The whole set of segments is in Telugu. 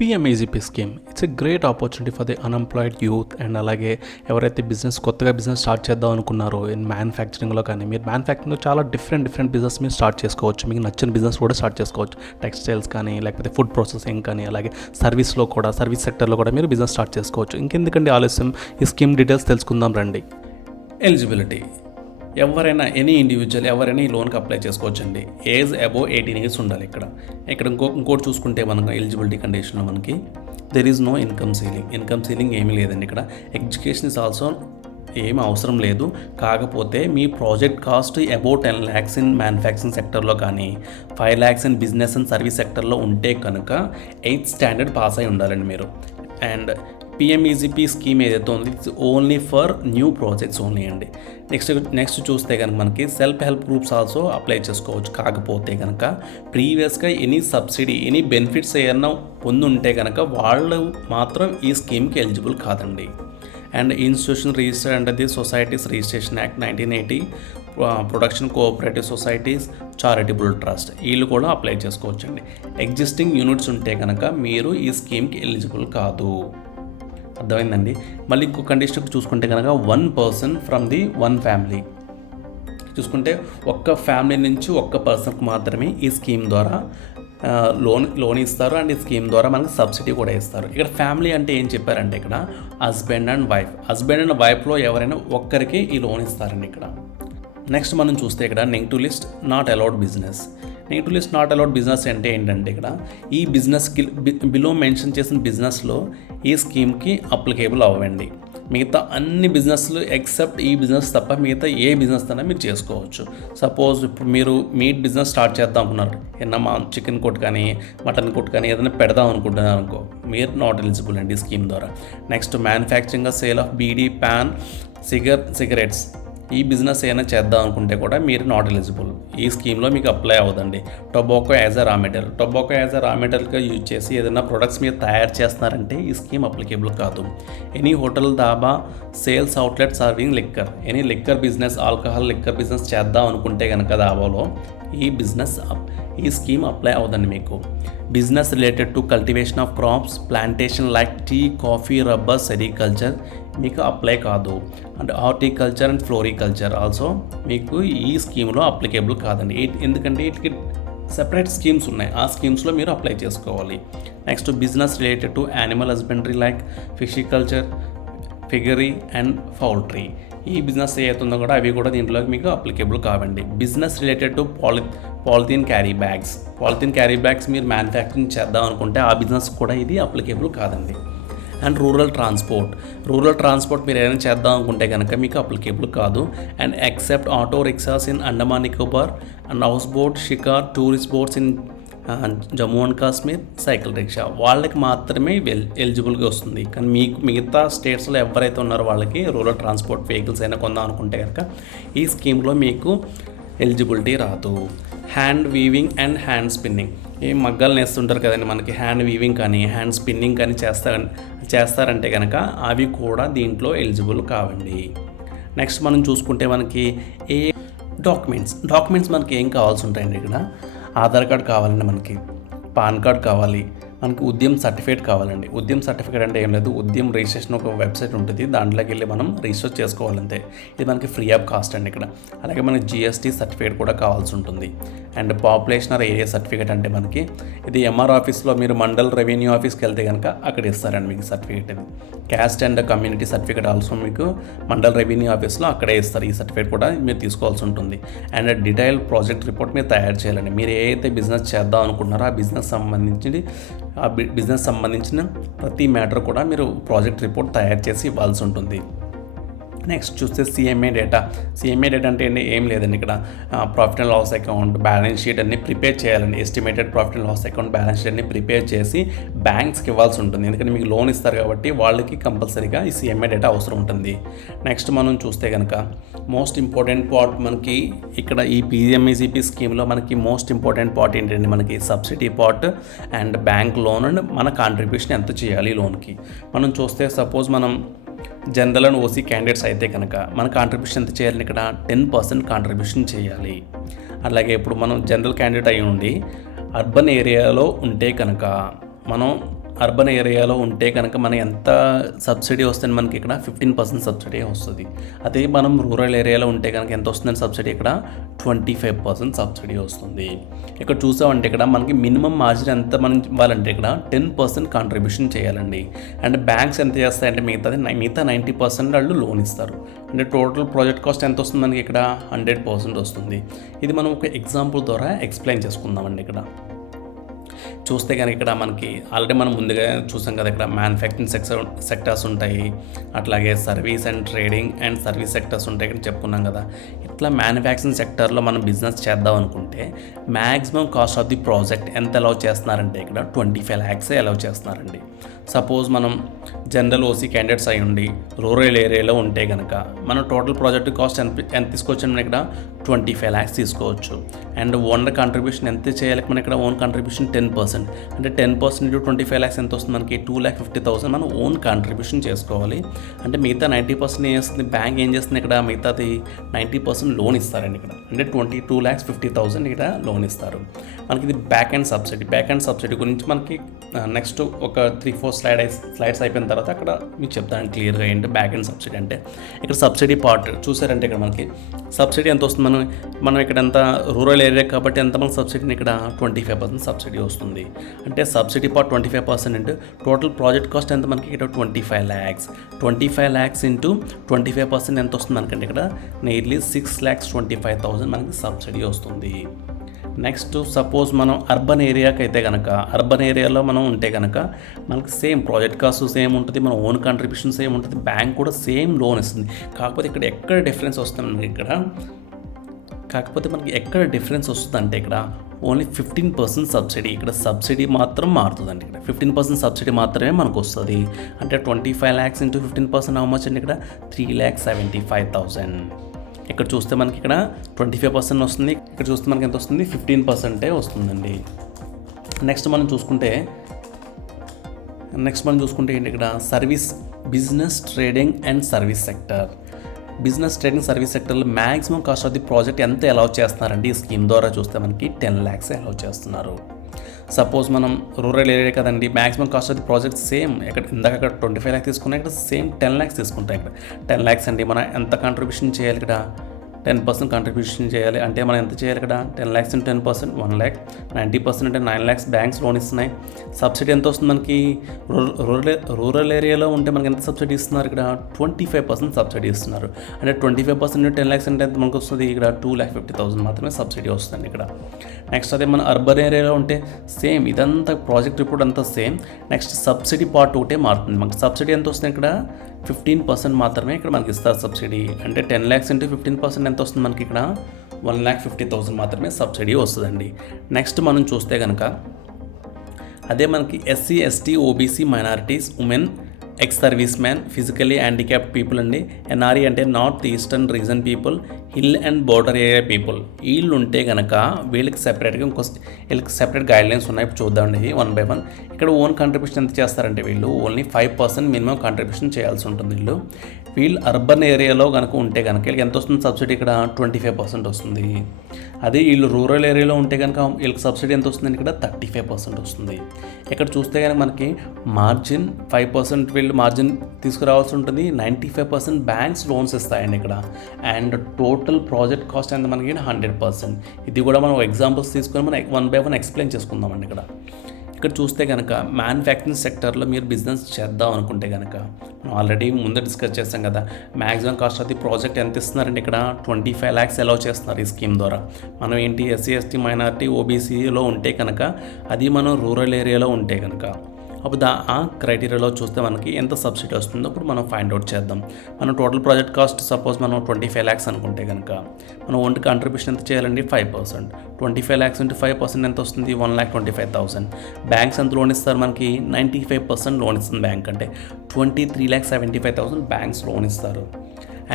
PMEGP scheme it's a great opportunity for the unemployed youth and అలాగే ఎవరైతే కొత్తగా బిజినెస్ స్టార్ట్ చేద్దాం అనుకున్నారో ఇన్ మ్యానుఫ్యాక్చరింగ్లో కానీ మీరు మ్యానుఫ్యాక్చరింగ్లో చాలా డిఫరెంట్ బిజినెస్ మీరు స్టార్ట్ చేసుకోవచ్చు. మీకు నచ్చిన బిజినెస్ కూడా స్టార్ట్ చేసుకోవచ్చు. టెక్స్టైల్స్ కానీ లేకపోతే ఫుడ్ ప్రాసెసింగ్ కానీ అలాగే సర్వీస్ సెక్టర్లో కూడా మీరు బిజినెస్ స్టార్ట్ చేసుకోవచ్చు. ఇంకెందుకండి ఆలస్యం, ఈ స్కీమ్ డీటెయిల్స్ తెలుసుకుందాం రండి. ఎలిజిబిలిటీ ఎవరైనా ఎనీ ఇండివిజువల్ ఎవరైనా ఈ లోన్కి అప్లై చేసుకోవచ్చండి. ఏజ్ అబోవ్ 18 ఇయర్స్ ఉండాలి. ఇక్కడ ఇంకోటి చూసుకుంటే మనకు ఎలిజిబిలిటీ కండిషన్లో మనకి there is no income ceiling ఏమీ లేదండి. ఇక్కడ ఎడ్యుకేషన్ ఇస్ ఆల్సో ఏమీ అవసరం లేదు. కాకపోతే మీ project cost above 10 lakhs in manufacturing సెక్టర్లో కానీ 5 lakhs in business and service సెక్టర్లో ఉంటే కనుక 8th స్టాండర్డ్ పాస్ అయి ఉండాలండి మీరు. అండ్ పిఎంఈజీపీ స్కీమ్ ఏదైతే ఉంది it's only for new projects only అండి. నెక్స్ట్ చూస్తే కనుక మనకి self help groups also apply చేసుకోవచ్చు. కాకపోతే కనుక ప్రీవియస్గా ఎనీ సబ్సిడీ ఎనీ బెనిఫిట్స్ ఏమన్నా పొందుంటే కనుక వాళ్ళు మాత్రం ఈ స్కీమ్కి ఎలిజిబుల్ కాదండి. And institution registered under the societies registration act 1980, production cooperative societies, charitable trust వీళ్ళు కూడా అప్లై చేసుకోవచ్చండి. ఎగ్జిస్టింగ్ యూనిట్స్ ఉంటే కనుక మీరు ఈ స్కీమ్కి ఎలిజిబుల్ కాదు. అర్థమైందండి. మళ్ళీ ఇంకో కండిషన్ చూసుకుంటే కనుక 1 person ఫ్రమ్ ది 1 family చూసుకుంటే ఒక్క ఫ్యామిలీ నుంచి ఒక్క పర్సన్కి మాత్రమే ఈ స్కీమ్ ద్వారా లోన్ ఇస్తారు. అండ్ ఈ స్కీమ్ ద్వారా మనకి సబ్సిడీ కూడా ఇస్తారు. ఇక్కడ ఫ్యామిలీ అంటే ఏం చెప్పారంటే ఇక్కడ హస్బెండ్ అండ్ వైఫ్లో ఎవరైనా ఒక్కరికి ఈ లోన్ ఇస్తారండి ఇక్కడ. నెక్స్ట్ మనం చూస్తే ఇక్కడ negative list not allowed business అంటే ఏంటంటే ఇక్కడ ఈ బిజినెస్కి బిలో మెన్షన్ చేసిన బిజినెస్లో ఈ స్కీమ్కి అప్లికేబుల్ అవ్వండి. మిగతా అన్ని బిజినెస్లు ఎక్సెప్ట్ ఈ బిజినెస్ తప్ప మిగతా ఏ బిజినెస్ అయినా మీరు చేసుకోవచ్చు. సపోజ్ ఇప్పుడు మీరు మీట్ బిజినెస్ స్టార్ట్ చేద్దాం అనుకున్నారు, ఏమన్నా చికెన్ కొట్టు కానీ మటన్ కొట్టు కానీ ఏదైనా పెడదాం అనుకుంటున్నారు అనుకో, మీరు నాట్ ఎలిజిబుల్ అండి ఈ స్కీమ్ ద్వారా. Next manufacturing sale of BD, pan, cigarettes ఈ బిజినెస్ ఏమైనా చేద్దాం అనుకుంటే కూడా మీరు నాట్ ఎలిజిబుల్. ఈ స్కీమ్లో మీకు అప్లై అవ్వదండి. టొబాకో యాజ్ అ రా మెటీరియల్గా యూజ్ చేసి ఏదైనా ప్రొడక్ట్స్ మీరు తయారు చేస్తున్నారంటే ఈ స్కీమ్ అప్లికేబుల్ కాదు. Any hotel, dhaba, sales outlet serving liquor, any liquor business, alcohol liquor business చేద్దాం అనుకుంటే కనుక దాబాలో ఈ స్కీమ్ అప్లై అవ్వదండి మీకు. Business related to cultivation of crops, plantation like tea, coffee, rubber, sericulture మీకు అప్లై కాదు. And horticulture and floriculture also మీకు ఈ స్కీమ్లో అప్లికేబుల్ కాదండి. ఎందుకంటే వీటికి సెపరేట్ స్కీమ్స్ ఉన్నాయి. ఆ స్కీమ్స్లో మీరు అప్లై చేసుకోవాలి. Next business related to animal husbandry like pisciculture, piggery and poultry ఈ బిజినెస్ ఏదైతుందో కూడా అవి కూడా దీంట్లోకి మీకు అప్లికేబుల్ కావండి. Business related to polythene carry bags మీరు మ్యానుఫ్యాక్చరింగ్ చేద్దాం అనుకుంటే ఆ బిజినెస్ కూడా ఇది అప్లికేబుల్ కాదండి. అండ్ రూరల్ ట్రాన్స్పోర్ట్ మీరు ఏదైనా చేద్దాం అనుకుంటే కనుక మీకు అప్లికేబుల్ కాదు. And except auto rickshaws in Andaman Nicobar and house boat, shikara, tourist boats in Jammu and Kashmir, cycle rickshaw వాళ్ళకి మాత్రమే ఎలిజిబుల్గా వస్తుంది. కానీ మీకు మిగతా స్టేట్స్లో ఎవరైతే ఉన్నారో వాళ్ళకి రూరల్ ట్రాన్స్పోర్ట్ వెహికల్స్ అయినా కొందాం అనుకుంటే కనుక ఈ స్కీమ్లో మీకు ఎలిజిబిలిటీ రాదు. Hand weaving and hand spinning ఈ మగ్గాలు నేస్తుంటారు కదండి, మనకి హ్యాండ్ వీవింగ్ కానీ హ్యాండ్ స్పిన్నింగ్ కానీ చేస్తారంటే కనుక అవి కూడా దీంట్లో ఎలిజిబుల్ కావండి. నెక్స్ట్ మనం చూసుకుంటే మనకి డాక్యుమెంట్స్ మనకి ఏం కావాల్సి ఉంటాయండి. ఇక్కడ ఆధార్ కార్డ్ కావాలండి, మనకి పాన్ కార్డ్ కావాలి, మనకి ఉద్యమ్ సర్టిఫికేట్ కావాలండి. ఉద్యమ్ సర్టిఫికేట్ అంటే ఏం లేదు, ఉద్యమ్ రిజిస్ట్రేషన్ ఒక వెబ్సైట్ ఉంటుంది, దాంట్లోకి వెళ్ళి మనం రిజిస్టర్ చేసుకోవాలంతే. ఇది మనకి ఫ్రీ ఆఫ్ కాస్ట్ అండి ఇక్కడ. అలాగే మనకి జిఎస్టీ సర్టిఫికేట్ కూడా కావాల్సి ఉంటుంది. And population or area certificate అంటే మనకి ఇది ఎంఆర్ ఆఫీస్లో మీరు మండల్ రెవెన్యూ ఆఫీస్కి వెళ్తే కనుక అక్కడ ఇస్తారండి మీకు సర్టిఫికేట్. ఇది caste and community certificate also మీకు మండల్ రెవెన్యూ ఆఫీస్లో అక్కడే ఇస్తారు. ఈ సర్టిఫికేట్ కూడా మీరు తీసుకోవాల్సి ఉంటుంది. అండ్ డీటెయిల్ ప్రాజెక్ట్ రిపోర్ట్ మీరు తయారు చేయాలండి. మీరు ఏదైతే బిజినెస్ చేద్దాం అనుకుంటున్నారో ఆ బిజినెస్ సంబంధించిన ప్రతి మ్యాటర్ కూడా మీరు ప్రాజెక్ట్ రిపోర్ట్ తయారు చేసి ఇవ్వాల్సి ఉంటుంది. నెక్స్ట్ చూస్తే సిఎంఏ డేటా అంటే ఏం లేదండి. ఇక్కడ profit and loss account, balance sheet అన్ని ప్రిపేర్ చేయాలండి. Estimated profit and loss account, balance sheet అన్ని ప్రిపేర్ చేసి బ్యాంక్స్కి ఇవ్వాల్సి ఉంటుంది. ఎందుకంటే మీకు లోన్ ఇస్తారు కాబట్టి వాళ్ళకి కంపల్సరీగా ఈ సిఎంఏ డేటా అవసరం ఉంటుంది. నెక్స్ట్ మనం చూస్తే కనుక మోస్ట్ ఇంపార్టెంట్ పార్ట్ మనకి ఇక్కడ ఈ పిఎంఈజీపీ స్కీమ్లో మనకి మోస్ట్ ఇంపార్టెంట్ పార్ట్ ఏంటంటే మనకి subsidy part and bank loan and మన కాంట్రిబ్యూషన్ ఎంత చేయాలి లోన్కి. మనం చూస్తే సపోజ్ మనం జనరల్ అండ్ ఓసీ క్యాండిడేట్స్ అయితే కనుక మన కాంట్రిబ్యూషన్ ఎంత చేయాలి, ఇక్కడ 10% కాంట్రిబ్యూషన్ చేయాలి. అలాగే ఇప్పుడు మనం జనరల్ క్యాండిడేట్ అయి ఉండి అర్బన్ ఏరియాలో ఉంటే కనుక మనం అర్బన్ ఏరియాలో ఉంటే కనుక మన ఎంత సబ్సిడీ వస్తుంది మనకి ఇక్కడ 15% సబ్సిడీ వస్తుంది. అదే మనం రూరల్ ఏరియాలో ఉంటే కనుక ఎంత వస్తుందని సబ్సిడీ ఇక్కడ 25% సబ్సిడీ వస్తుంది. ఇక్కడ చూసామంటే ఇక్కడ మనకి మినిమం మార్జిన్ ఎంత మనం ఇవ్వాలంటే ఇక్కడ 10% కాంట్రిబ్యూషన్ చేయాలండి. అండ్ బ్యాంక్స్ ఎంత చేస్తాయంటే మిగతా 90% వాళ్ళు లోన్ ఇస్తారు. అంటే టోటల్ ప్రాజెక్ట్ కాస్ట్ ఎంత వస్తుంది మనకి ఇక్కడ 100% వస్తుంది. ఇది మనం ఒక ఎగ్జాంపుల్ ద్వారా ఎక్స్ప్లెయిన్ చేసుకుందామండి. ఇక్కడ చూస్తే కనుక ఇక్కడ మనకి ఆల్రెడీ మనం ముందుగా చూసాం కదా, ఇక్కడ మ్యానుఫ్యాక్చరింగ్ సెక్టర్స్ ఉంటాయి, అట్లాగే service and trading and service sectors ఉంటాయి ఇక్కడ చెప్పుకున్నాం కదా. ఇట్లా మ్యానుఫ్యాక్చరింగ్ సెక్టర్లో మనం బిజినెస్ చేద్దాం అనుకుంటే maximum cost of the project ఎంత అలౌ చేస్తున్నారంటే ఇక్కడ 25 lakhs అలౌ చేస్తున్నారండి. సపోజ్ మనం జనరల్ ఓసీ క్యాండిడేట్స్ అయి ఉండి రూరల్ ఏరియాలో ఉంటే కనుక మనం టోటల్ ప్రాజెక్ట్ కాస్ట్ ఎంత తీసుకోవచ్చు, మనం ఇక్కడ 25 lakhs తీసుకోవచ్చు. అండ్ ఓనర్ కాంట్రిబ్యూషన్ ఎంత చేయాలి, మనం ఇక్కడ ఓన్ కాంట్రిబ్యూషన్ 10%. అంటే 10% ఇంటూ 25 lakhs ఎంత వస్తుంది మనకి 2,50,000 మనం ఓన్ కాంట్రిబ్యూషన్ చేసుకోవాలి. అంటే మిగతా 90% ఏం చేస్తుంది, బ్యాంక్ ఏం చేస్తుంది ఇక్కడ మిగతాది 90% లోన్ ఇస్తారండి ఇక్కడ. అంటే 22,50,000 ఇక్కడ లోన్ ఇస్తారు. మనకి ఇది బ్యాక్ అండ్ సబ్సిడీ గురించి మనకి నెక్స్ట్ ఒక 3-4 స్లైడ్స్ అయిపోయిన తర్వాత అక్కడ మీకు చెప్తాను క్లియర్గా ఏంటి బ్యాక్ అండ్ సబ్సిడీ అంటే. ఇక్కడ సబ్సిడీ పార్ట్ చూసారంటే ఇక్కడ మనకి సబ్సిడీ ఎంత వస్తుంది, మనం ఇక్కడ ఎంత రూరల్ ఏరియా కాబట్టి ఎంత మనకి సబ్సిడీని ఇక్కడ 25% సబ్సిడీ వస్తుంది. అంటే subsidy part 25% into total project cost ఎంత మనకి ఇక్కడ 25 lakhs. 25 lakhs ఇంటూ 25% ఎంత వస్తుంది మనకంటే ఇక్కడ నియర్లీ 6,25,000 మనకి సబ్సిడీ వస్తుంది. నెక్స్ట్ సపోజ్ మనం అర్బన్ ఏరియాకి అయితే కనుక అర్బన్ ఏరియాలో మనం ఉంటే కనుక మనకి సేమ్ ప్రాజెక్ట్ కాస్ట్ సేమ్ ఉంటుంది, మన ఓన్ కాంట్రిబ్యూషన్ సేమ్ ఉంటుంది, బ్యాంక్ కూడా సేమ్ లోన్ ఇస్తుంది. కాకపోతే ఇక్కడ ఎక్కడ డిఫరెన్స్ వస్తుంది మనకి ఎక్కడ డిఫరెన్స్ వస్తుందంటే ఇక్కడ ఓన్లీ 15% సబ్సిడీ. ఇక్కడ సబ్సిడీ మాత్రం మారుతుందండి. ఇక్కడ 15% సబ్సిడీ మాత్రమే మనకు వస్తుంది. అంటే 25 lakhs ఇంటూ 15% హౌ మచ్ అండి ఇక్కడ 3,75,000. ఇక్కడ చూస్తే మనకి ఇక్కడ 25% వస్తుంది, ఇక్కడ చూస్తే మనకి ఎంత వస్తుంది 15% వస్తుందండి. నెక్స్ట్ మనం చూసుకుంటే ఏంటి ఇక్కడ బిజినెస్ ట్రేడింగ్ అండ్ సర్వీస్ సెక్టర్లో maximum cost of the project ఎంత అలౌ చేస్తున్నారండి ఈ స్కీమ్ ద్వారా చూస్తే మనకి 10 lakhs అలౌ చేస్తున్నారు. సపోజ్ మనం రూరల్ ఏరియా కదండి, maximum cost of the project same ఇందాక 25 lakhs తీసుకున్నా ఇక్కడ సేమ్ 10 lakhs తీసుకుంటాం. ఇక్కడ 10 lakhs అండి. మనం ఎంత కాంట్రిబ్యూషన్ చేయాలి ఇక్కడ 10% కాంట్రిబ్యూషన్ చేయాలి. అంటే మనం ఎంత చేయాలి ఇక్కడ 10 lakhs ఇంటూ 10% 1 lakh. 90% అంటే 9 lakhs బ్యాంక్స్ లోన్ ఇస్తున్నాయి. సబ్సిడీ ఎంత వస్తుంది మనకి రూరల్ ఏరియాలో ఉంటే మనకి ఎంత సబ్సిడీ ఇస్తున్నారు ఇక్కడ 25% సబ్సిడీ ఇస్తున్నారు. అంటే 25% 10 lakhs అంటే ఎంత మనకు వస్తుంది ఇక్కడ 2,50,000 మాత్రమే సబ్సిడీ వస్తుంది ఇక్కడ. నెక్స్ట్ అదే మన అర్బన్ ఏరియాలో ఉంటే సేమ్ ఇదంతా ప్రాజెక్ట్ రిపోర్ట్ అంతా సేమ్. నెక్స్ట్ సబ్సిడీ పార్ట్ ఒకటే మారుతుంది. మనకి సబ్సిడీ ఎంత వస్తుంది ఇక్కడ 15% మాత్రమే ఇక్కడ మనకి ఇస్తారు సబ్సిడీ. అంటే 10 lakhs ఇంటూ 15% ఎంత వస్తుంది మనకి ఇక్కడ 1,50,000 మాత్రమే సబ్సిడీ వస్తుందండి. నెక్స్ట్ మనం చూస్తే కనుక అదే మనకి SC, ST, OBC, minorities, women, ex service man, physically handicapped people అండి. NRE అంటే north eastern region people, hill and border area people. వీళ్ళు ఉంటే కనుక వీళ్ళకి సెపరేట్ గైడ్లైన్స్ ఉన్నాయి. ఇప్పుడు చూద్దామండి 1 by 1. ఇక్కడ ఓన్ కాంట్రిబ్యూషన్ ఎంత చేస్తారంటే వీళ్ళు ఓన్లీ 5% మినిమం కాంట్రిబ్యూషన్ చేయాల్సి ఉంటుంది. వీళ్ళు అర్బన్ ఏరియాలో కనుక ఉంటే కనుక వీళ్ళకి ఎంత వస్తుంది సబ్సిడీ ఇక్కడ 25% వస్తుంది. అదే వీళ్ళు రూరల్ ఏరియాలో ఉంటే కనుక వీళ్ళకి సబ్సిడీ ఎంత వస్తుంది ఇక్కడ 35% వస్తుంది. ఇక్కడ చూస్తే కనుక మనకి మార్జిన్ 5% వీళ్ళు మార్జిన్ తీసుకురావాల్సి ఉంటుంది. 95% బ్యాంక్స్ లోన్స్ ఇస్తాయండి ఇక్కడ. అండ్ టోటల్ ప్రాజెక్ట్ కాస్ట్ ఎంత మనకి 100%. ఇది కూడా మనం ఎగ్జాంపుల్స్ తీసుకొని మనం 1 by 1 ఎక్స్ప్లెయిన్ చేసుకుందామండి. ఇక్కడ చూస్తే కనుక మ్యానుఫ్యాక్చరింగ్ సెక్టర్లో మీరు బిజినెస్ చేద్దాం అనుకుంటే కనుక మనం ఆల్రెడీ ముందు డిస్కస్ చేస్తాం కదా, maximum cost of the project ఎంత ఇస్తున్నారంటే ఇక్కడ 25 lakhs అలౌ చేస్తున్నారు ఈ స్కీమ్ ద్వారా. మనం ఏంటి SC, ST, మైనారిటీ, OBCలో ఉంటే కనుక అది మనం రూరల్ ఏరియాలో ఉంటే కనుక అప్పుడు ఆ క్రైటీరియాలో చూస్తే మనకి ఎంత సబ్సిడీ వస్తుందో అప్పుడు మనం ఫైండ్ అవుట్ చేద్దాం. మనం టోటల్ ప్రాజెక్ట్ కాస్ట్ సపోజ్ మనం 25 lakhs అనుకుంటే కనుక మనం ఓన్ కాంట్రిబ్యూషన్ ఎంత చేయాలండి 5%. 25 lakhs ఇంటూ 5% ఎంత వస్తుంది 1,25,000. బ్యాంక్స్ ఎంత లోన్ ఇస్తారు మనకి 95% లోన్ ఇస్తుంది బ్యాంక్. అంటే 23,75,000 బ్యాంక్స్ లోన్ ఇస్తారు.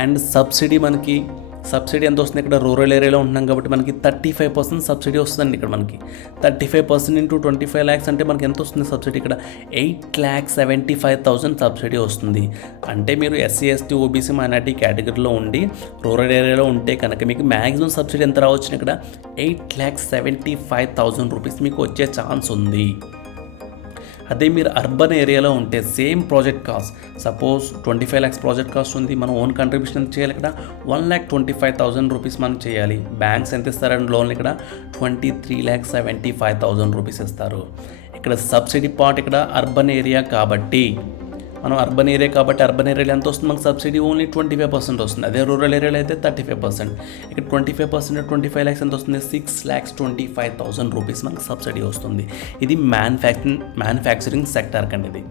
అండ్ సబ్సిడీ ఎంత వస్తుంది ఇక్కడ రూరల్ ఏరియాలో ఉంటున్నాం కాబట్టి మనకి 35% సబ్సిడీ వస్తుందండి. ఇక్కడ మనకి 35% ఇంటూ 25 lakhs అంటే మనకి ఎంత వస్తుంది సబ్సిడీ ఇక్కడ 8,75,000 సబ్సిడీ వస్తుంది. అంటే మీరు SC, ST, OBC, మైనారిటీ కేటగిరీలో ఉండి రూరల్ ఏరియాలో ఉంటే కనుక మీకు మ్యాక్సిమం సబ్సిడీ ఎంత రావచ్చు ఇక్కడ 8,75,000 రూపీస్ మీకు వచ్చే ఛాన్స్ ఉంది. అదే మీరు అర్బన్ ఏరియాలో ఉంటే same project cost, suppose 25 lakhs project cost ఉంది, మనం ఓన్ కంట్రిబ్యూషన్ ఎంత చేయాలి ఇక్కడ 1,25,000 రూపీస్ మనం చేయాలి. బ్యాంక్స్ ఎంత ఇస్తారండి లోన్లు ఇక్కడ 23,75,000 రూపీస్ ఇస్తారు. ఇక్కడ సబ్సిడీ పార్ట్ ఇక్కడ అర్బన్ ఏరియా కాబట్టి అర్బన్ ఏరియాలో ఎంత వస్తుంది మనకు సబ్సిడీ ఓన్లీ 25% వస్తుంది. అదే రూరల్ ఏరియాలో అయితే 35%. ఇక్కడ 25% 25 lakhs ఎంత వస్తుంది 6,25,000 రూపీస్ మనకు సబ్సిడీ వస్తుంది. ఇది మ్యానుఫ్యాక్చరింగ్ సెక్టర్ కండి ఇది.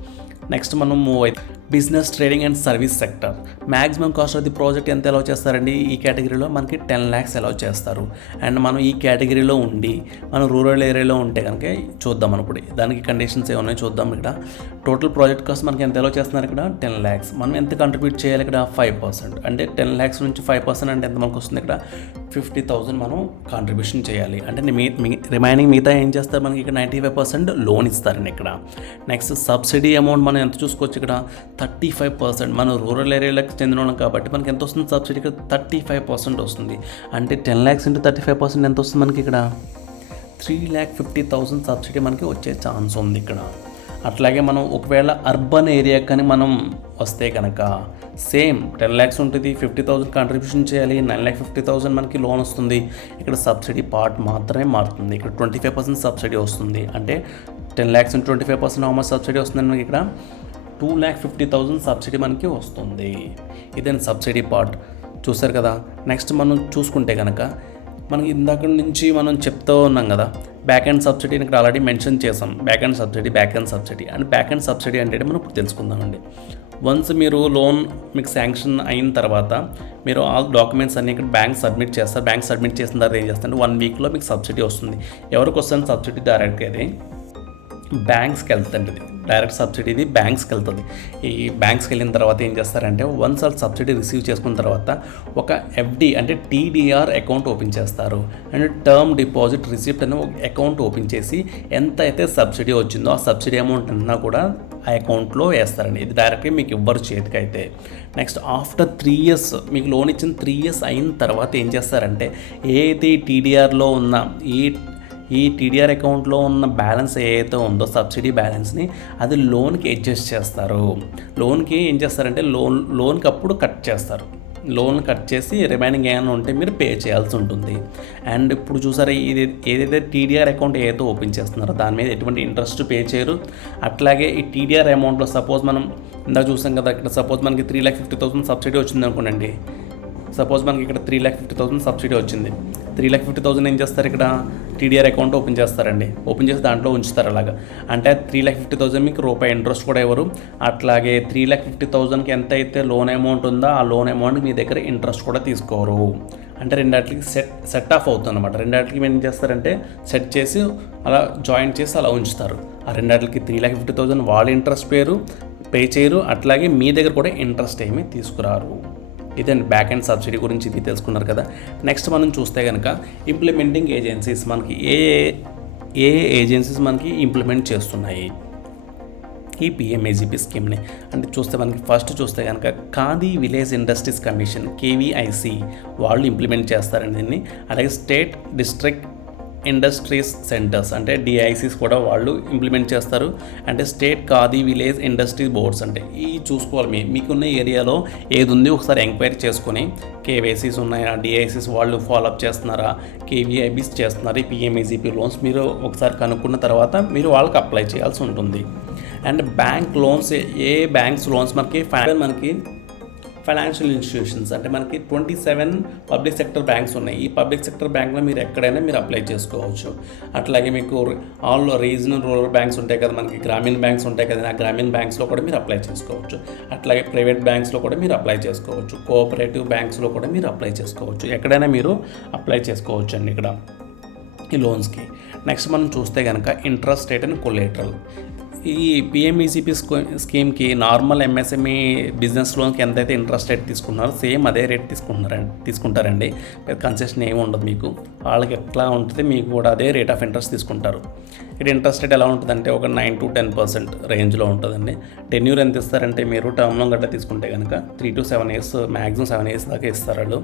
నెక్స్ట్ మనం మూవ్ అయితే business, trading and service sector. Maximum cost of the project ఎంత అలౌ చేస్తారండి ఈ కేటగిరీలో మనకి 10 lakhs అలౌ చేస్తారు. అండ్ మనం ఈ కేటగిరీలో ఉండి మనం రూరల్ ఏరియాలో ఉంటే కనుక చూద్దాం మనం ఇప్పుడు దానికి కండిషన్స్ ఏమున్నాయో చూద్దాం. ఇక్కడ టోటల్ ప్రాజెక్ట్ కాస్ట్ మనకి ఎంత అలౌ చేస్తున్నారు ఇక్కడ 10 lakhs. మనం ఎంత కంట్రిబ్యూట్ చేయాలి ఇక్కడ 5%. అంటే 10 lakhs నుంచి 5% అంటే ఎంత మనకు వస్తుంది ఇక్కడ 50,000 మనం కాంట్రిబ్యూషన్ చేయాలి. అంటే రిమైనింగ్ మిగతా ఏం చేస్తారు మనకి ఇక్కడ 95% లోన్ ఇస్తారండి ఇక్కడ. నెక్స్ట్ సబ్సిడీ అమౌంట్ మనం ఎంత చూసుకోవచ్చు ఇక్కడ 35%. మనం రూరల్ ఏరియాలకు చెందిన వాళ్ళం కాబట్టి మనకి ఎంత వస్తుంది సబ్సిడీ ఇక్కడ 35% వస్తుంది. అంటే 10 lakhs into 35% ఎంత వస్తుంది మనకి ఇక్కడ 3,50,000 సబ్సిడీ మనకి వచ్చే ఛాన్స్ ఉంది ఇక్కడ. అట్లాగే మనం ఒకవేళ అర్బన్ ఏరియా కానీ మనం వస్తే కనుక సేమ్ 10 lakhs ఉంటుంది, 50,000 కాంట్రిబ్యూషన్ చేయాలి, 9,50,000 మనకి లోన్ వస్తుంది. ఇక్కడ సబ్సిడీ పార్ట్ మాత్రమే మారుతుంది. ఇక్కడ 25% సబ్సిడీ వస్తుంది. అంటే 10 lakhs into 25% how much subsidy వస్తుంది మనకి ఇక్కడ 2,50,000 సబ్సిడీ మనకి వస్తుంది. ఇదే సబ్సిడీ పార్ట్ చూసారు కదా. నెక్స్ట్ మనం చూసుకుంటే కనుక మనకి ఇందాక నుంచి మనం చెప్తూ ఉన్నాం కదా బ్యాక్ అండ్ సబ్సిడీని ఇక్కడ ఆల్రెడీ మెన్షన్ చేసాం. Back and subsidy and back and subsidy అంటే మనం ఇప్పుడు తెలుసుకుందామండి. వన్స్ మీరు లోన్ మీకు శాంక్షన్ అయిన తర్వాత మీరు ఆల్ డాక్యుమెంట్స్ అన్ని ఇక్కడ బ్యాంక్ సబ్మిట్ చేస్తారు. బ్యాంక్ సబ్మిట్ చేసిన తర్వాత ఏం చేస్తారంటే 1 weekలో మీకు సబ్సిడీ వస్తుంది. ఎవరికి వస్తుంది సబ్సిడీ డైరెక్ట్గా అది బ్యాంక్స్కి వెళ్తుంది. డైరెక్ట్ సబ్సిడీ ఇది బ్యాంక్స్కి వెళ్తుంది. ఈ బ్యాంక్స్కి వెళ్ళిన తర్వాత ఏం చేస్తారంటే వన్స్ వాళ్ళు సబ్సిడీ రిసీవ్ చేసుకున్న తర్వాత ఒక ఎఫ్డి అంటే టీడీఆర్ అకౌంట్ ఓపెన్ చేస్తారు. అండ్ టర్మ్ డిపాజిట్ రిసిప్ట్ అనే ఒక అకౌంట్ ఓపెన్ చేసి ఎంత అయితే సబ్సిడీ వచ్చిందో ఆ సబ్సిడీ అమౌంట్ అన్నా కూడా ఆ అకౌంట్లో వేస్తారండి. ఇది డైరెక్ట్గా మీకు ఇవ్వరు చేతికి అయితే. నెక్స్ట్ ఆఫ్టర్ 3 years మీకు లోన్ ఇచ్చిన 3 years అయిన తర్వాత ఏం చేస్తారంటే ఏ అయితే ఈ టీడీఆర్లో ఉన్న ఈ టీడీఆర్ అకౌంట్లో ఉన్న బ్యాలెన్స్ ఏదైతే ఉందో సబ్సిడీ బ్యాలెన్స్ని అది లోన్కి అడ్జస్ట్ చేస్తారు. లోన్కి ఏం చేస్తారంటే లోన్కి అప్పుడు కట్ చేస్తారు. లోన్ కట్ చేసి రిమైనింగ్ ఏమైనా ఉంటే మీరు పే చేయాల్సి ఉంటుంది. అండ్ ఇప్పుడు చూసారా ఏదైతే టీడీఆర్ అకౌంట్ ఏదైతే ఓపెన్ చేస్తున్నారో దాని మీద ఎటువంటి ఇంట్రెస్ట్ పే చేయరు. అట్లాగే ఈ టీడీఆర్ అమౌంట్లో సపోజ్ మనం ఇందాక చూసాం కదా ఇక్కడ సపోజ్ మనకి 3,50,000 సబ్సిడీ వచ్చింది అనుకోండి. సపోజ్ మనకి ఇక్కడ 3,50,000 సబ్సిడీ వచ్చింది. 3,50,000 ఏం చేస్తారు ఇక్కడ టీడీఆర్ అకౌంట్ ఓపెన్ చేస్తారండి. ఓపెన్ చేసి దాంట్లో ఉంచుతారు అలాగా. అంటే 3,50,000 మీకు రూపాయి ఇంట్రెస్ట్ కూడా ఇవ్వరు. అట్లాగే 3,50,000కి ఎంత అయితే లోన్ అమౌంట్ ఉందో ఆ లోన్ అమౌంట్ మీ దగ్గర ఇంట్రెస్ట్ కూడా తీసుకోరు. అంటే రెండాటికి సెట్ ఆఫ్ అవుతుంది అనమాట. రెండాటికి ఏం చేస్తారంటే సెట్ చేసి అలా జాయింట్ చేసి అలా ఉంచుతారు. ఆ రెండాటికి 3,50,000 వాళ్ళ ఇంట్రెస్ట్ పే చేయరు. అట్లాగే మీ దగ్గర కూడా ఇంట్రెస్ట్ ఏమీ తీసుకురారు. ఇదండి బ్యాక్ అండ్ సబ్సిడీ గురించి ఇది తెలుసుకున్నారు కదా. నెక్స్ట్ మనం చూస్తే కనుక ఇంప్లిమెంటింగ్ ఏజెన్సీస్ మనకి ఏ ఏజెన్సీస్ మనకి ఇంప్లిమెంట్ చేస్తున్నాయి ఈ పిఎంఏజీపీ స్కీమ్ని అంటే మనకి ఫస్ట్ చూస్తే కనుక khadi village industries commission KVIC వాళ్ళు ఇంప్లిమెంట్ చేస్తారండి దీన్ని. అలాగే స్టేట్ డిస్ట్రిక్ట్ ఇండస్ట్రీస్ సెంటర్స్ అంటే డిఐసిస్ కూడా వాళ్ళు ఇంప్లిమెంట్ చేస్తారు. అంటే state khadi village industry boards అంటే ఈ చూసుకోవాలి మీకున్న ఏరియాలో ఏది ఉంది ఒకసారి ఎంక్వైరీ చేసుకొని కేవైసీస్ ఉన్నాయా, డిఐసిస్ వాళ్ళు ఫాలోఅప్ చేస్తున్నారా, కేవీఐబీస్ చేస్తున్నారా, ఈ పిఎంఏజీపీ లోన్స్ మీరు ఒకసారి కనుక్కున్న తర్వాత మీరు వాళ్ళకి అప్లై చేయాల్సి ఉంటుంది. And bank loans A banks loans మనకి ఫైనాన్షియల్ ఇన్స్టిట్యూషన్స్ అంటే మనకి 27 పబ్లిక్ సెక్టర్ బ్యాంక్స్ ఉన్నాయి. ఈ పబ్లిక్ సెక్టర్ బ్యాంక్లో మీరు ఎక్కడైనా మీరు అప్లై చేసుకోవచ్చు. అట్లాగే మీకు ఆల్ రీజనల్ రూరల్ బ్యాంక్స్ ఉంటాయి కదా, మనకి గ్రామీణ బ్యాంక్స్ ఉంటాయి కదా, ఆ గ్రామీణ బ్యాంక్స్లో కూడా మీరు అప్లై చేసుకోవచ్చు. అట్లాగే ప్రైవేట్ బ్యాంక్స్లో కూడా మీరు అప్లై చేసుకోవచ్చు. కోఆపరేటివ్ బ్యాంక్స్లో కూడా మీరు అప్లై చేసుకోవచ్చు. ఎక్కడైనా మీరు అప్లై చేసుకోవచ్చు అండి ఇక్కడ ఈ లోన్స్కి. నెక్స్ట్ మనం చూస్తే కనుక ఇంట్రెస్ట్ రేట్ అండ్ కొలేటరల్. ఈ పిఎంఈజీపీ స్కీమ్కి నార్మల్ ఎంఎస్ఎంఈ బిజినెస్ లోన్కి ఎంతైతే ఇంట్రెస్ట్ రేట్ తీసుకున్నారో సేమ్ అదే రేట్ తీసుకుంటారండి. కన్సెషన్ ఏమి ఉండదు మీకు. వాళ్ళకి ఎట్లా ఉంటుంది మీకు కూడా అదే రేట్ ఆఫ్ ఇంట్రెస్ట్ తీసుకుంటారు. ఇక్కడ ఇంట్రెస్ట్ రేట్ ఎలా ఉంటుందంటే ఒక 9 to 10% రేంజ్లో ఉంటుందండి. టెన్యూర్ ఎంత ఇస్తారంటే మీరు టర్మ్ లోన్ గట్రా తీసుకుంటే కనుక 3 to 7 years మ్యాక్సిమం 7 years దాకా ఇస్తారు వాళ్ళు.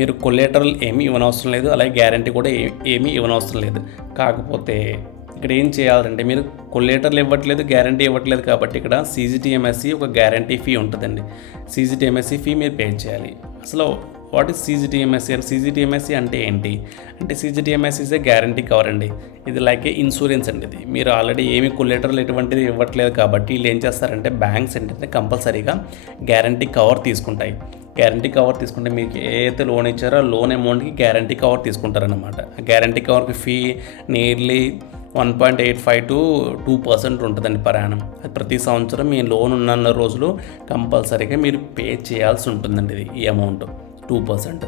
మీరు కొలేటరల్ ఏమీ ఇవ్వనవసరం లేదు. అలాగే గ్యారంటీ కూడా ఏమీ ఇవ్వనవసరం లేదు. కాకపోతే ఇక్కడ ఏం చేయాలంటే మీరు కొలేటర్లు ఇవ్వట్లేదు, గ్యారంటీ ఇవ్వట్లేదు కాబట్టి ఇక్కడ CGTMSE ఒక గ్యారంటీ ఫీ ఉంటుందండి. CGTMSE ఫీ మీరు పే చేయాలి. అసలు what is CGTMSE and CGTMSE అంటే ఏంటి అంటే CGTMSE is a guarantee cover అండి. ఇది లైక్ ఏ ఇన్సూరెన్స్ అండి. ఇది మీరు ఆల్రెడీ ఏమి కొలేటర్లు ఎటువంటిది ఇవ్వట్లేదు కాబట్టి వీళ్ళు ఏం చేస్తారంటే బ్యాంక్స్ ఏంటంటే కంపల్సరీగా గ్యారంటీ కవర్ తీసుకుంటాయి. గ్యారంటీ కవర్ తీసుకుంటే మీకు ఏదైతే లోన్ ఇచ్చారో లోన్ అమౌంట్కి గ్యారంటీ కవర్ తీసుకుంటారనమాట. గ్యారంటీ కవర్కి ఫీ నియర్లీ 1.85 to 2% ఉంటుందండి పర్ యానం. అది ప్రతి సంవత్సరం మీ లోన్ ఉన్న రోజులు కంపల్సరీగా మీరు పే చేయాల్సి ఉంటుందండి. ఇది ఈ అమౌంట్ 2%.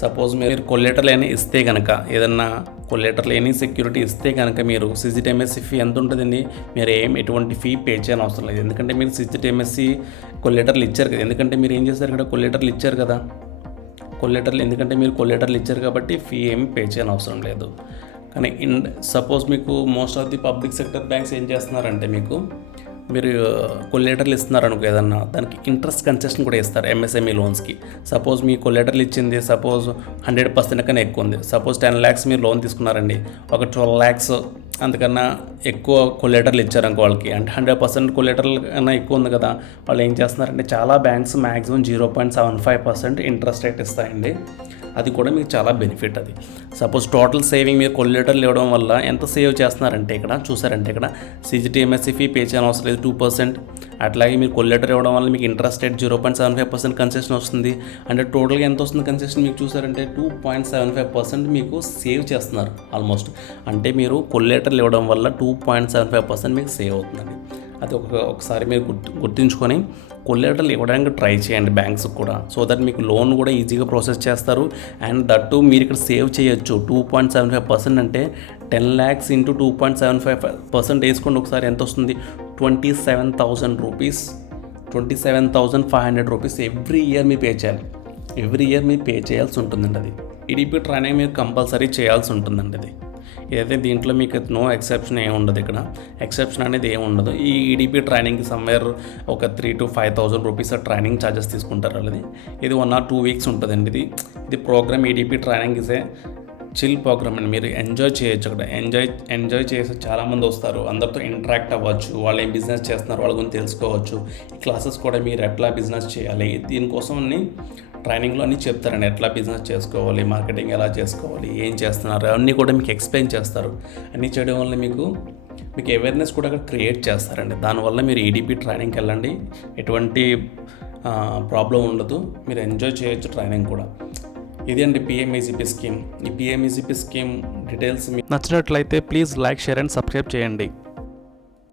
సపోజ్ మీరు కొలేటర్లు అయినా ఇస్తే కనుక, ఏదన్నా కొలేటర్లు అయినా సెక్యూరిటీ ఇస్తే కనుక మీరు CGTMSE ఫీ ఎంత ఉంటుందండి, మీరు ఎటువంటి ఫీ పే చేయని అవసరం లేదు. ఎందుకంటే మీరు CGTMSE కొలేటర్లు ఇచ్చారు కదా, ఎందుకంటే మీరు ఏం చేస్తారు ఇక్కడ కొలేటర్లు ఇచ్చారు కదా, ఎందుకంటే మీరు కొలేటర్లు ఇచ్చారు కాబట్టి ఫీ ఏమి పే చేయని అవసరం లేదు. కానీ సపోజ్ మీకు most of the public sector banks ఏం చేస్తున్నారంటే మీరు కొలేటర్లు ఇస్తున్నారు అనుకో ఏదన్నా, దానికి ఇంట్రెస్ట్ కన్సెషన్ కూడా ఇస్తారు MSME లోన్స్కి. సపోజ్ మీ కొలేటర్లు ఇచ్చింది సపోజ్ 100% కన్నా ఎక్కువ ఉంది. సపోజ్ 10 lakhs మీరు లోన్ తీసుకున్నారండి, ఒక 12 lakhs అంతకన్నా ఎక్కువ కొలేటర్లు ఇచ్చారు అనుకో వాళ్ళకి, అంటే 100% కొలేటర్లు కన్నా ఎక్కువ ఉంది కదా, వాళ్ళు ఏం చేస్తున్నారంటే చాలా బ్యాంక్స్ మ్యాక్సిమం 0.75% ఇంట్రెస్ట్ రేట్ ఇస్తాయండి. అది కూడా మీకు చాలా బెనిఫిట్. అది సపోజ్ టోటల్ సేవింగ్ మీరు కొలేటర్లు ఇవ్వడం వల్ల ఎంత సేవ్ చేస్తున్నారంటే ఇక్కడ చూసారంటే ఇక్కడ CGTMSE ఫీ పే చేయని అవసరం లేదు 2%. అట్లాగే మీరు కొలేటర్ ఇవ్వడం వల్ల మీకు ఇంట్రెస్ట్ రేట్ 0.75% కన్సెషన్ వస్తుంది. అంటే టోటల్గా ఎంత వస్తుంది కన్సెషన్ మీకు చూసారంటే 2.75% మీకు సేవ్ చేస్తున్నారు ఆల్మోస్ట్. అంటే మీరు కొలేటర్లు ఇవ్వడం వల్ల 2.75% మీకు సేవ్ అవుతుందండి. అది ఒకసారి మీరు గుర్తుంచుకొని కొలేటర్లు ఇవ్వడానికి ట్రై చేయండి బ్యాంక్స్కి కూడా, సో దట్ మీకు లోన్ కూడా ఈజీగా ప్రాసెస్ చేస్తారు. అండ్ దట్టు మీరు ఇక్కడ సేవ్ చేయొచ్చు. 2.75% అంటే 10 lakhs into 2.75% వేసుకోండి ఒకసారి, ఎంత వస్తుంది 27,000 రూపీస్, 27,500 రూపీస్ ఎవ్రీ ఇయర్ మీరు పే చేయాలి. ఎవ్రీ ఇయర్ మీరు పే చేయాల్సి ఉంటుందండి. అది EDP ట్రైనింగ్ మీరు కంపల్సరీ చేయాల్సి ఉంటుందండి. అది ఏదైతే దీంట్లో మీకు నో ఎక్సెప్షన్ ఏమి ఉండదు, ఇక్కడ ఎక్సెప్షన్ అనేది ఏమి ఉండదు. ఈ EDP ట్రైనింగ్కి సమ్వేర్ ఒక 3,000 to 5,000 రూపీస్ ట్రైనింగ్ ఛార్జెస్ తీసుకుంటారు వాళ్ళది. ఇది 1 or 2 weeks ఉంటుందండి. ఇది programme EDP training is a chill programme అండి. మీరు ఎంజాయ్ చేయొచ్చు. అక్కడ ఎంజాయ్ చేసి చాలామంది వస్తారు, అందరితో ఇంటరాక్ట్ అవ్వచ్చు, వాళ్ళు ఏం బిజినెస్ చేస్తున్నారు వాళ్ళ గురించి తెలుసుకోవచ్చు. ఈ క్లాసెస్ కూడా మీరు ఎట్లా బిజినెస్ చేయాలి దీనికోసం ట్రైనింగ్లో అన్నీ చెప్తారండి. ఎట్లా బిజినెస్ చేసుకోవాలి, మార్కెటింగ్ ఎలా చేసుకోవాలి, ఏం చేస్తున్నారు అవన్నీ కూడా మీకు ఎక్స్ప్లెయిన్ చేస్తారు. అన్నీ చేయడం వల్ల మీకు అవేర్నెస్ కూడా అక్కడ క్రియేట్ చేస్తారండి. దానివల్ల మీరు EDP ట్రైనింగ్కి వెళ్ళండి, ఎటువంటి ప్రాబ్లం ఉండదు, మీరు ఎంజాయ్ చేయొచ్చు ట్రైనింగ్ కూడా. ఇది అండి PMEGP స్కీమ్. ఈ PMEGP స్కీమ్ డీటెయిల్స్ మీకు నచ్చినట్లయితే please like, share and subscribe చేయండి.